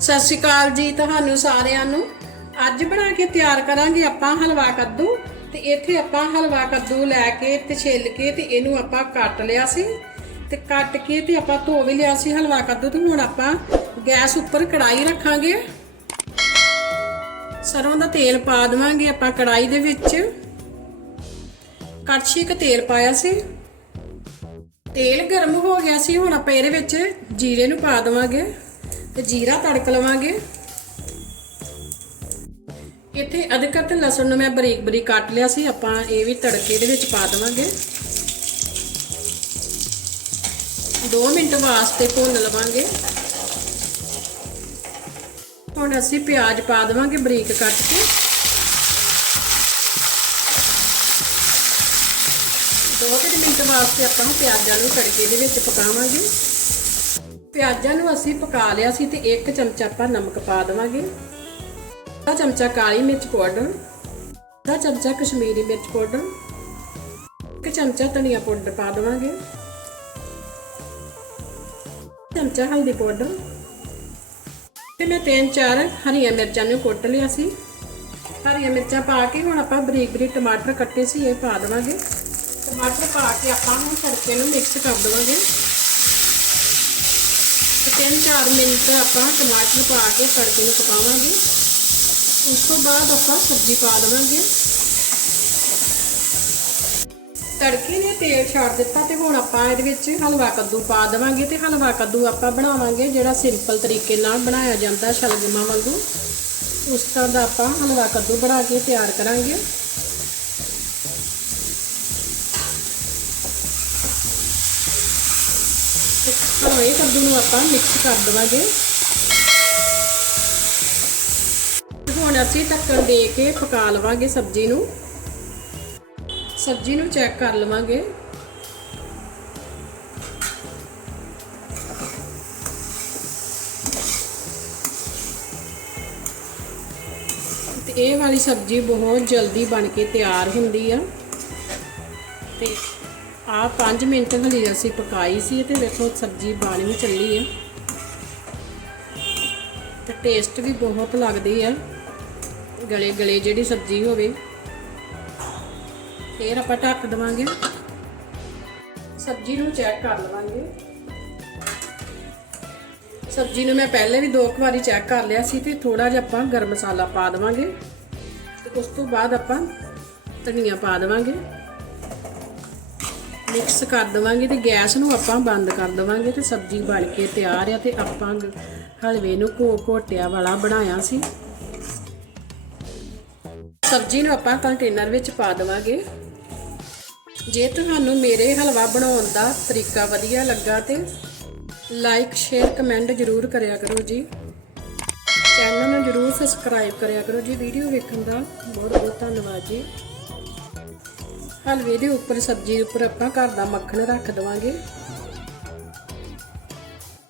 ਸਤਿ ਸ਼੍ਰੀ ਅਕਾਲ ਜੀ ਤੁਹਾਨੂੰ ਸਾਰਿਆਂ ਨੂੰ। ਅੱਜ ਬਣਾ ਕੇ ਤਿਆਰ ਕਰਾਂਗੇ ਆਪਾਂ ਹਲਵਾ ਕੱਦੂ। ਤੇ ਇੱਥੇ ਆਪਾਂ ਹਲਵਾ ਕੱਦੂ ਲੈ ਕੇ ਤੇ ਛਿੱਲ ਕੇ ਤੇ ਇਹਨੂੰ ਆਪਾਂ ਕੱਟ ਲਿਆ ਸੀ। ਤੇ ਕੱਟ ਕੇ ਤੇ ਆਪਾਂ ਧੋ ਵੀ ਲਿਆ ਸੀ ਹਲਵਾ ਕੱਦੂ ਤੇ ਹੁਣ ਆਪਾਂ ਗੈਸ ਉੱਪਰ ਕੜਾਈ ਰੱਖਾਂਗੇ। ਸਰੋਂ ਦਾ ਤੇਲ ਪਾ ਦੇਵਾਂਗੇ ਆਪਾਂ ਕੜਾਈ ਦੇ ਵਿੱਚ। ਕੜਛੀ ਕ ਤੇਲ ਪਾਇਆ ਸੀ। ਤੇਲ ਗਰਮ ਹੋ ਗਿਆ ਸੀ, ਹੁਣ ਆਪਾਂ ਇਹਦੇ ਵਿੱਚ ਜੀਰੇ ਨੂੰ ਪਾ ਦੇਵਾਂਗੇ। ਤੇ ਜੀਰਾ ਤੜਕ ਲਵਾਂਗੇ। ਇੱਥੇ ਅਦਰਕ ਤੇ ਲਸਣ ਨੂੰ ਮੈਂ ਬਰੀਕ ਬਰੀਕ ਕੱਟ ਲਿਆ ਸੀ, ਆਪਾਂ ਇਹ ਵੀ ਤੜਕੇ ਦੇ ਵਿੱਚ ਪਾ ਦੇਵਾਂਗੇ। 2 ਮਿੰਟ ਵਾਸਤੇ ਭੁੰਨ ਲਵਾਂਗੇ। ਹੁਣ ਅਸੀਂ ਪਿਆਜ਼ ਪਾ ਦੇਵਾਂਗੇ ਬਰੀਕ ਕੱਟ ਕੇ। ਦੋ ਤਿੰਨ ਮਿੰਟ ਵਾਸਤੇ ਆਪਾਂ ਪਿਆਜ਼ਾਂ ਨੂੰ ਤੜਕੇ ਦੇ ਵਿੱਚ ਪਕਾਵਾਂਗੇ। ਪਿਆਜ਼ਾਂ ਨੂੰ ਅਸੀਂ ਪਕਾ ਲਿਆ ਸੀ ਤੇ ਇੱਕ ਚਮਚਾ ਆਪਾਂ ਨਮਕ ਪਾ ਦੇਵਾਂਗੇ। ਅੱਧਾ ਚਮਚਾ ਕਾਲੀ ਮਿਰਚ ਪਾਊਡਰ, ਅੱਧਾ ਚਮਚਾ ਕਸ਼ਮੀਰੀ ਮਿਰਚ ਪਾਊਡਰ, ਇੱਕ ਚਮਚਾ ਧਨੀਆ ਪਾਊਡਰ ਪਾ ਦੇਵਾਂਗੇ। ਚਮਚਾ ਹਲਦੀ ਪਾਊਡਰ, ਤੇ ਮੈਂ ਤਿੰਨ ਚਾਰ ਹਰੀਆਂ ਮਿਰਚਾਂ ਨੂੰ ਕੁੱਟ ਲਿਆ ਸੀ। ਹਰੀਆਂ ਮਿਰਚਾਂ ਪਾ ਕੇ ਹੁਣ ਆਪਾਂ ਬਰੀਕ ਬਰੀਕ ਟਮਾਟਰ ਕੱਟੇ ਸੀ, ਇਹ ਪਾ ਦੇਵਾਂਗੇ। ਟਮਾਟਰ ਪਾ ਕੇ ਆਪਾਂ ਹੁਣ ਤੜਕੇ ਨੂੰ ਮਿਕਸ ਕਰ ਦੇਵਾਂਗੇ। ਤੇ ਤਿੰਨ ਚਾਰ ਮਿੰਟ ਆਪਾਂ ਟਮਾਟਰ ਪਾ ਕੇ ਤੜਕੇ ਨੂੰ ਪਕਾਵਾਂਗੇ। ਉਸ ਤੋਂ ਬਾਅਦ ਆਪਾਂ ਸਬਜ਼ੀ ਪਾ ਦੇਵਾਂਗੇ। ਤੜਕੇ ਨੇ ਤੇਲ ਛੱਡ ਦਿੱਤਾ ਤੇ ਹੁਣ ਆਪਾਂ ਇਹਦੇ ਵਿੱਚ ਹਲਵਾ ਕੱਦੂ ਪਾ ਦੇਵਾਂਗੇ ਤੇ ਹਲਵਾ ਕੱਦੂ ਆਪਾਂ ਬਣਾਵਾਂਗੇ, ਜਿਹੜਾ ਸਿੰਪਲ ਤਰੀਕੇ ਨਾਲ ਬਣਾਇਆ ਜਾਂਦਾ ਸ਼ਲਗਮਾਂ ਵਾਂਗੂ। ਉਸ ਤਰ੍ਹਾਂ ਦਾ ਆਪਾਂ ਹਲਵਾ ਕੱਦੂ ਬਣਾ ਕੇ ਤਿਆਰ ਕਰਾਂਗੇ। ਹਲਵੇ ਕੱਦੂ ਨੂੰ ਆਪਾਂ ਮਿਕਸ ਕਰ ਦੇਵਾਂਗੇ। ਹੁਣ ਅਸੀਂ ਢੱਕਣ ਦੇ ਕੇ ਪਕਾ ਲਵਾਂਗੇ ਸਬਜ਼ੀ ਨੂੰ। ਸਬਜ਼ੀ ਨੂੰ ਚੈੱਕ ਕਰ ਲਵਾਂਗੇ। ਤੇ ਇਹ ਵਾਲੀ ਸਬਜ਼ੀ ਬਹੁਤ ਜਲਦੀ ਬਣ ਕੇ ਤਿਆਰ ਹੁੰਦੀ ਆ। ਤੇ ਆ 5 ਮਿੰਟ ਹਲੀ ਅਸੀਂ ਪਕਾਈ ਸੀ ਤੇ ਵੇਖੋ ਸਬਜ਼ੀ ਬਣ ਵੀ ਚੱਲੀ ਆ। ਤੇ ਟੇਸਟ ਵੀ ਬਹੁਤ ਲੱਗਦੀ ਆ। ਗਲੇ ਗਲੇ ਜਿਹੜੀ ਸਬਜ਼ੀ ਹੋਵੇ। ਫੇਰ ਆਪਾਂ ਢੱਕ ਦਵਾਂਗੇ। ਸਬਜ਼ੀ ਨੂੰ ਚੈੱਕ ਕਰ ਲਵਾਂਗੇ। ਸਬਜ਼ੀ ਨੂੰ ਮੈਂ ਪਹਿਲੇ ਵੀ ਦੋ ਕੁ ਵਾਰੀ ਚੈੱਕ ਕਰ ਲਿਆ ਸੀ ਤੇ ਥੋੜਾ ਜਿਹਾ ਆਪਾਂ ਗਰਮ ਮਸਾਲਾ ਪਾ ਦਵਾਂਗੇ। ਤੇ ਉਸ ਤੋਂ ਬਾਅਦ ਆਪਾਂ ਧਨੀਆ ਪਾ ਦਵਾਂਗੇ। ਮਿਕਸ ਕਰ ਦਵਾਂਗੇ ਤੇ ਗੈਸ ਨੂੰ ਆਪਾਂ ਬੰਦ ਕਰ ਦਵਾਂਗੇ ਤੇ ਸਬਜ਼ੀ ਬਣ ਕੇ ਤਿਆਰ ਆ ਤੇ ਆਪਾਂ ਹਲਵੇ ਨੂੰ ਘੋ ਘੋਟਿਆ ਵਾਲਾ ਬਣਾਇਆ ਸੀ। ਸਬਜ਼ੀ ਨੂੰ ਆਪਾਂ ਕੰਟੇਨਰ ਵਿੱਚ ਪਾ ਦੇਵਾਂਗੇ। ਜੇ ਤੁਹਾਨੂੰ ਮੇਰੇ ਹਲਵਾ ਬਣਾਉਣ ਦਾ ਤਰੀਕਾ ਵਧੀਆ ਲੱਗਾ ਤੇ ਲਾਈਕ, ਸ਼ੇਅਰ, ਕਮੈਂਟ ਜ਼ਰੂਰ ਕਰਿਆ ਕਰੋ ਜੀ। ਚੈਨਲ ਨੂੰ ਜ਼ਰੂਰ ਸਬਸਕ੍ਰਾਈਬ ਕਰਿਆ ਕਰੋ ਜੀ। ਵੀਡੀਓ ਵੇਖਣ ਦਾ ਬਹੁਤ ਬਹੁਤ ਧੰਨਵਾਦ ਜੀ। ਹਲਵੇ ਦੇ ਉੱਪਰ ਸਬਜ਼ੀ ਦੇ ਉੱਪਰ ਆਪਾਂ ਘਰ ਦਾ ਮੱਖਣ ਰੱਖ ਦਵਾਂਗੇ।